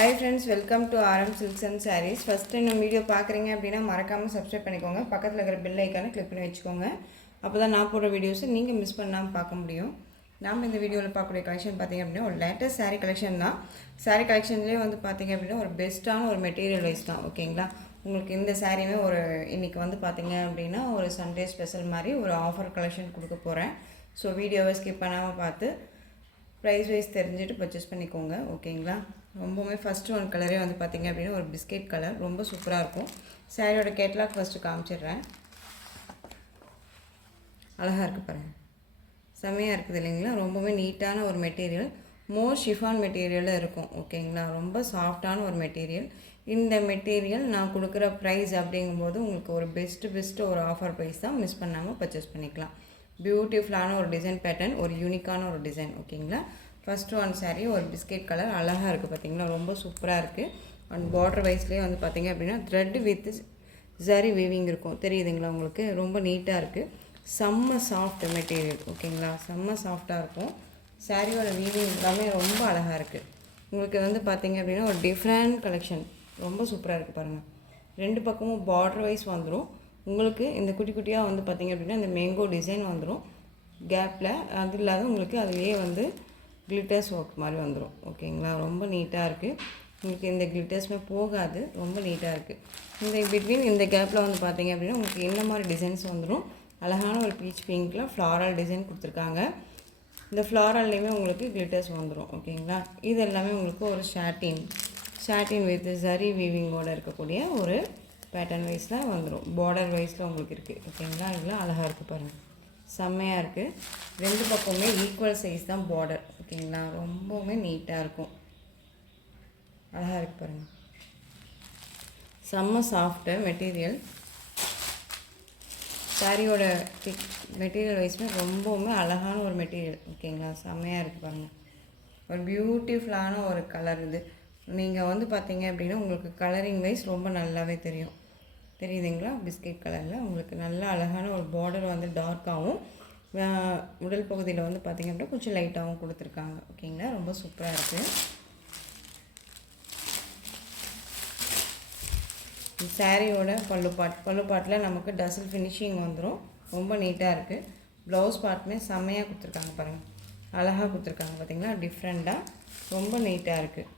Hi friends, welcome to RM Silks and Sarees. First time நம்ம video பார்க்குறீங்க அப்படின்னா மறக்காமல் சப்ஸ்கிரைப் பண்ணிக்கோங்க. பக்கத்தில் இருக்கிற பெல் ஐக்கானை கிளிக் பண்ணி வச்சுக்கோங்க. அப்போ தான் நான் போடுற வீடியோஸை நீங்கள் மிஸ் பண்ணாமல் பார்க்க முடியும். நாம் இந்த வீடியோவில் பார்க்கக்கூடிய கலெக்ஷன் பார்த்திங்க அப்படின்னா ஒரு லேட்டஸ்ட் சாரீ கலெக்ஷன் தான். சாரீ கலெக்ஷன்லேயே வந்து பார்த்திங்க அப்படின்னா ஒரு பெஸ்ட்டான ஒரு மெட்டீரியல் வைஸ் தான். ஓகேங்களா, உங்களுக்கு இந்த சாரியுமே ஒரு இன்றைக்கி வந்து பார்த்திங்க அப்படின்னா ஒரு சண்டே ஸ்பெஷல் மாதிரி ஒரு ஆஃபர் கலெக்ஷன் கொடுக்க போகிறேன். ஸோ வீடியோவை ஸ்கிப் பண்ணாமல் பார்த்து ப்ரைஸ் வைஸ் தெரிஞ்சுட்டு பர்ச்சேஸ் பண்ணிக்கோங்க. ஓகேங்களா, ரொம்பவுமே ஃபஸ்ட்டு ஒன் கலரே வந்து பார்த்திங்க அப்படின்னா ஒரு பிஸ்கெட் கலர், ரொம்ப சூப்பராக இருக்கும். சாரியோட கேட்லாக் ஃபஸ்ட்டு காமிச்சிடுறேன். அழகாக இருக்குது பாருங்கள், செம்மையாக இருக்குது இல்லைங்களா. ரொம்பவே நீட்டான ஒரு மெட்டீரியல், மோர் ஷிஃபான் மெட்டீரியலில் இருக்கும். ஓகேங்களா, ரொம்ப சாஃப்டான ஒரு மெட்டீரியல். இந்த மெட்டீரியல் நான் கொடுக்குற ப்ரைஸ் அப்படிங்கும்போது உங்களுக்கு ஒரு பெஸ்ட்டு ஒரு ஆஃபர் ப்ரைஸ் தான். மிஸ் பண்ணாமல் பர்ச்சேஸ் பண்ணிக்கலாம். பியூட்டிஃபுல்லான ஒரு டிசைன் பேட்டர்ன், ஒரு யூனிக்கான ஒரு டிசைன். ஓகேங்களா, ஃபஸ்ட்டு ஒன் சாரீ ஒரு பிஸ்கெட் கலர், அழகாக இருக்குது பார்த்திங்களா, ரொம்ப சூப்பராக இருக்குது. அண்ட் பார்டர் வைஸ்லேயே வந்து பார்த்திங்க அப்படின்னா த்ரெட் வித் ஜரி வீவிங் இருக்கும், தெரியுதுங்களா உங்களுக்கு, ரொம்ப நீட்டாக இருக்குது. செம்ம சாஃப்ட் மெட்டீரியல். ஓகேங்களா, செம்ம சாஃப்டாக இருக்கும். சாரியோட வீவிங் எல்லாமே ரொம்ப அழகாக இருக்குது. உங்களுக்கு வந்து பார்த்திங்க அப்படின்னா ஒரு டிஃப்ரெண்ட் கலெக்ஷன், ரொம்ப சூப்பராக இருக்குது பாருங்கள். ரெண்டு பக்கமும் பார்டர் வைஸ் வந்துடும் உங்களுக்கு. இந்த குட்டி குட்டியாக வந்து பார்த்திங்க அப்படின்னா இந்த மேங்கோ டிசைன் வந்துடும் கேப்பில். அது இல்லாத உங்களுக்கு அதுலேயே வந்து கிளிட்டர்ஸ் ஒர்க் மாதிரி வந்துடும். ஓகேங்களா, ரொம்ப நீட்டாக இருக்குது. உங்களுக்கு இந்த கிளிட்டர்ஸுமே போகாது, ரொம்ப நீட்டாக இருக்குது. இந்த பிட்வீன் இந்த கேப்பில் வந்து பார்த்திங்க அப்படின்னா உங்களுக்கு என்ன மாதிரி டிசைன்ஸ் வந்துடும். அழகான ஒரு பீச் பிங்க்கில் ஃப்ளாரல் டிசைன் கொடுத்துருக்காங்க. இந்த ஃப்ளாரல்லையுமே உங்களுக்கு கிளிட்டர்ஸ் வந்துடும். ஓகேங்களா, இது எல்லாமே உங்களுக்கு ஒரு ஷாட்டின் வித் ஜரி வீவிங்கோடு இருக்கக்கூடிய ஒரு பேட்டர்ன் வைஸில் வந்துடும். பார்டர் வைஸில் உங்களுக்கு இருக்குது. ஓகேங்களா, இதெல்லாம் அழகாக இருக்குது பாருங்கள், செம்மையாக இருக்குது. ரெண்டு பக்கமுமே ஈக்குவல் சைஸ் தான் பார்டர். ஓகேங்களா, ரொம்பவுமே நீட்டாக இருக்கும், அழகாக இருக்குது பாருங்கள். செம்ம சாஃப்ட்டு மெட்டீரியல். சாரியோட மெட்டீரியல் வைஸ்மே ரொம்பவுமே அழகான ஒரு மெட்டீரியல். ஓகேங்களா, செம்மையாக இருக்குது பாருங்கள். ஒரு பியூட்டிஃபுல்லான ஒரு கலர் இது. நீங்கள் வந்து பார்த்தீங்க அப்படின்னா உங்களுக்கு கலரிங் வைஸ் ரொம்ப நல்லாவே தெரியுதுங்களா. பிஸ்கெட் கலரில் உங்களுக்கு நல்ல அழகான ஒரு பார்டர் வந்து டார்க்காகவும் உடல் பகுதியில் வந்து பார்த்திங்க அப்படின்னா கொஞ்சம் லைட்டாகவும் கொடுத்துருக்காங்க. ஓகேங்களா, ரொம்ப சூப்பராக இருக்குது. சாரியோட பல்லு பாட்டில் நமக்கு டசல் ஃபினிஷிங் வந்துடும், ரொம்ப நீட்டாக இருக்குது. ப்ளவுஸ் பார்ட்டுமே செம்மையாக கொடுத்துருக்காங்க பாருங்கள், அழகாக கொடுத்துருக்காங்க பார்த்திங்களா, டிஃப்ரெண்ட்டாக ரொம்ப நீட்டாக இருக்குது.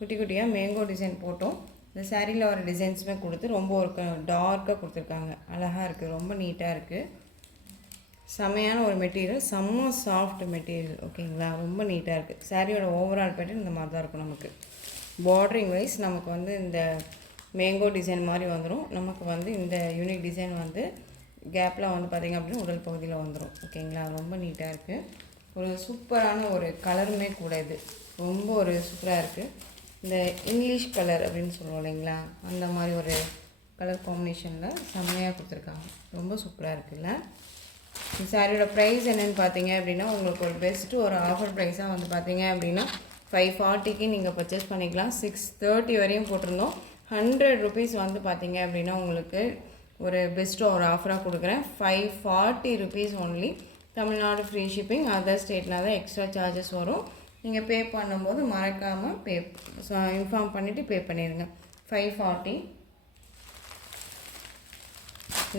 குட்டி குட்டியாக மேங்கோ டிசைன் போட்டோம். இந்த சாரியில் வர டிசைன்ஸுமே கொடுத்து ரொம்ப ஒரு டார்க்காக கொடுத்துருக்காங்க, அழகாக இருக்குது, ரொம்ப நீட்டாக இருக்குது. செம்மையான ஒரு மெட்டீரியல், செம்ம சாஃப்ட் மெட்டீரியல். ஓகேங்களா, ரொம்ப நீட்டாக இருக்குது. சாரியோட ஓவரால் பேட்டர்ன் இந்த மாதிரி தான் இருக்கும். நமக்கு பார்டரிங் வைஸ் நமக்கு வந்து இந்த மேங்கோ டிசைன் மாதிரி வந்துடும். நமக்கு வந்து இந்த யூனிக் டிசைன் வந்து கேப்பில் வந்து பார்த்திங்க அப்படின்னா உடல் பகுதியில் வந்துடும். ஓகேங்களா, ரொம்ப நீட்டாக இருக்குது. ஒரு சூப்பரான ஒரு கலருமே கூட, இது ரொம்ப ஒரு சூப்பராக இருக்குது. இந்த இங்கிலீஷ் கலர் அப்படின்னு சொல்லுவோம் இல்லைங்களா, அந்த மாதிரி ஒரு கலர் காம்பினேஷனில் செம்மையாக கொடுத்துருக்காங்க, ரொம்ப சூப்பராக இருக்குல்ல. இந்த சாரியோட ப்ரைஸ் என்னென்னு பார்த்தீங்க அப்படின்னா உங்களுக்கு ஒரு பெஸ்ட்டு ஒரு ஆஃபர் ப்ரைஸாக வந்து பார்த்தீங்க அப்படின்னா 540க்கு நீங்கள் பர்ச்சேஸ் பண்ணிக்கலாம். 630 வரையும் போட்டிருந்தோம். 100 ருபீஸ் வந்து பார்த்தீங்க அப்படின்னா உங்களுக்கு ஒரு பெஸ்ட்டு ஒரு ஆஃபராக கொடுக்குறேன். 540 rupees only. Tamil Nadu free shipping, other ஸ்டேட்னா தான் எக்ஸ்ட்ரா சார்ஜஸ் வரும். நீங்கள் பே பண்ணும்போது மறக்காமல் இன்ஃபார்ம் பண்ணிவிட்டு பே பண்ணிடுங்க. 540.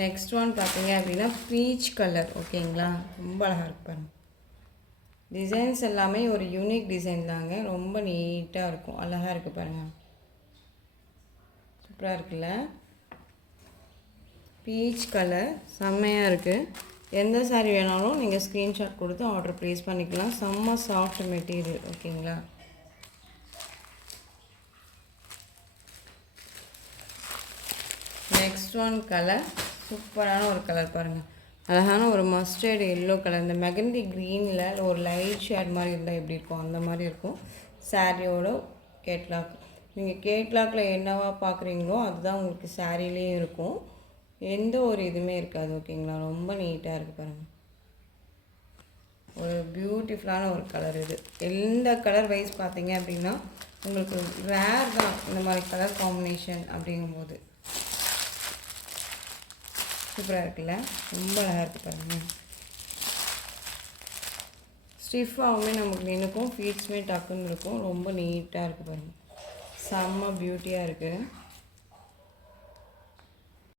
நெக்ஸ்ட் ஒன் பார்த்தீங்க அப்படின்னா பீச் கலர். ஓகேங்களா, ரொம்ப அழகாக இருக்கு பாருங்கள். டிசைன்ஸ் எல்லாமே ஒரு யூனிக் டிசைன் தாங்க, ரொம்ப நீட்டாக இருக்கும், அழகாக இருக்குது பாருங்கள், சூப்பராக இருக்குல்ல. பீச் கலர் செம்மையாக இருக்குது. எந்த சாரீ வேணாலும் நீங்கள் ஸ்க்ரீன்ஷாட் கொடுத்து ஆர்டர் ப்ளேஸ் பண்ணிக்கலாம். செம்ம சாஃப்ட் மெட்டீரியல். ஓகேங்களா, நெக்ஸ்ட் ஒன் கலர், சூப்பரான ஒரு கலர் பாருங்கள், அழகான ஒரு மஸ்டர்ட் எல்லோ கலர். இந்த மெகந்தி க்ரீனில் ஒரு லைட் ஷேட் மாதிரி இருந்தால் எப்படி இருக்கும் அந்த மாதிரி இருக்கும். சாரியோட கேட்லாக், நீங்கள் கேட்லாக்கில் என்னவா பார்க்குறீங்களோ அதுதான் உங்களுக்கு சாரிலேயும் இருக்கும், எந்த ஒரு இதுவுமே இருக்காது. ஓகேங்களா, ரொம்ப நீட்டாக இருக்குது பாருங்கள். ஒரு பியூட்டிஃபுல்லான ஒரு கலர் இது. எந்த கலர் வைஸ் பார்த்தீங்க அப்படின்னா உங்களுக்கு ரேர் தான் இந்த மாதிரி கலர் காம்பினேஷன் அப்படிங்கும்போது. சூப்பராக இருக்குல்ல, ரொம்ப அழகாக இருக்குது பாருங்கள். ஸ்டிஃபாகவுமே நமக்கு நினைக்கும், ஃபீட்ஸுமே டக்குன்னு இருக்கும். ரொம்ப நீட்டாக இருக்குது பாருங்கள், செம்ம பியூட்டியாக இருக்குது.